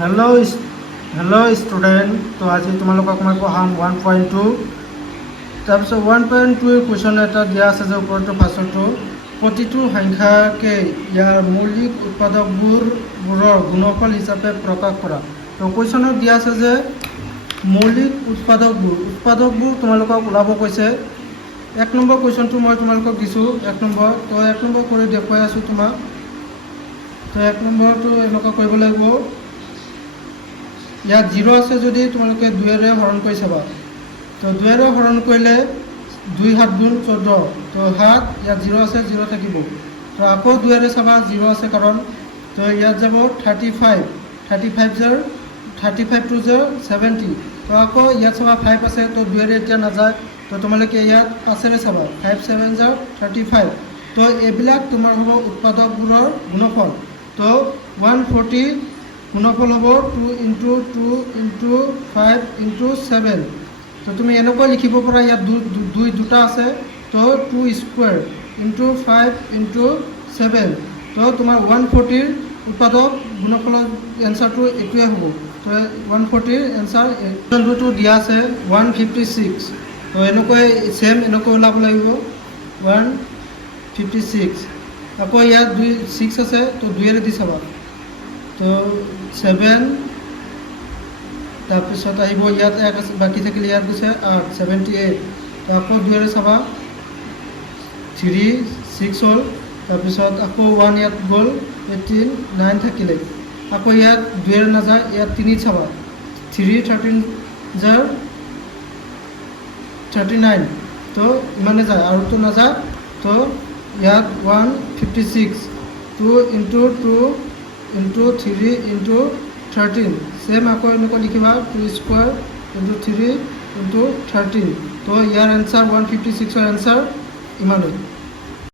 Hello' student. তো আজি তোমালোকক মই পঢ়াম 1.2। তাৰপিছত 1.2 কুৱেশ্যন এটা দিয়া আছে যে ওপৰতো ফাৰ্ষ্টতো প্ৰতিটো সংখ্যাকে ইয়াৰ মৌলিক উৎপাদকবোৰৰ গুণফল হিচাপে প্ৰকাশ কৰা। তো কুৱেশ্যনত দিয়া আছে যে মৌলিক উৎপাদকবোৰ তোমালোকক ওলাব কৈছে। 1 নম্বৰ কুৱেশ্যনটো মই তোমালোকক দিছোঁ 1 নম্বৰ। তো 1 নম্বৰ কৰি দেখুৱাই আছোঁ তোমাক। তো 1 নম্বৰটো এনেকুৱা কৰিব লাগিব। ইয়াত 0 আছে যদি তোমালোকে 2ৰে হৰণ কৰি চাবা। তো 2ৰে হৰণ কৰিলে 2 7 গুণ 14। তো 7 ইয়াত 0 আছে 0 থাকিব। তো আকৌ 2ৰে চাবা 0 আছে কাৰণ। তো ইয়াত যাব 35 টু 70। তো আকৌ ইয়াত চাবা 5 আছে। তো 2ৰে এতিয়া নাযায়। তো তোমালোকে ইয়াত 5ৰে চাবা 5 7 35। তো এইবিলাক তোমাৰ হ'ব উৎপাদকবোৰৰ গুণফল। তো 140 গুণফল হ'ব 2 × 5 × 7। তো তুমি এনেকৈ লিখিব পৰা ইয়াত দুটা আছে। তো 2 স্কুৱেৰ × 5 × 7। তো তোমাৰ 140ৰ উৎপাদক গুণফলৰ এনচাৰটো এইটোৱে হ'ব। তো 140ৰ এনচাৰ যোনটো দিয়া আছে 156। তো এনেকৈ ছেম এনেকৈ ওলাব লাগিব 156। আকৌ ইয়াত 6 আছে। তো 2ৰে দি চাবা। তো 7 তাৰপিছত আহিব ইয়াত 1 আছে বাকী থাকিলে ইয়াত গৈছে 8 78। তো আকৌ 2ৰে চাবা 3 6 হ'ল। তাৰপিছত আকৌ 1 ইয়াত গ'ল 18 9 থাকিলে। আকৌ ইয়াত 2ৰে নাযায় ইয়াত 3 চাবা 3 13 39। তো ইমানে যায় আৰুতো নাযায়। তো ইয়াত 156 2 × 2 × 3 × 13। ছেম আকৌ এনেকৈ লিখিবা 2 স্কুৱেৰ × 3 × 13। তো ইয়াৰ এনচাৰ 156ৰ এনচাৰ ইমানেই।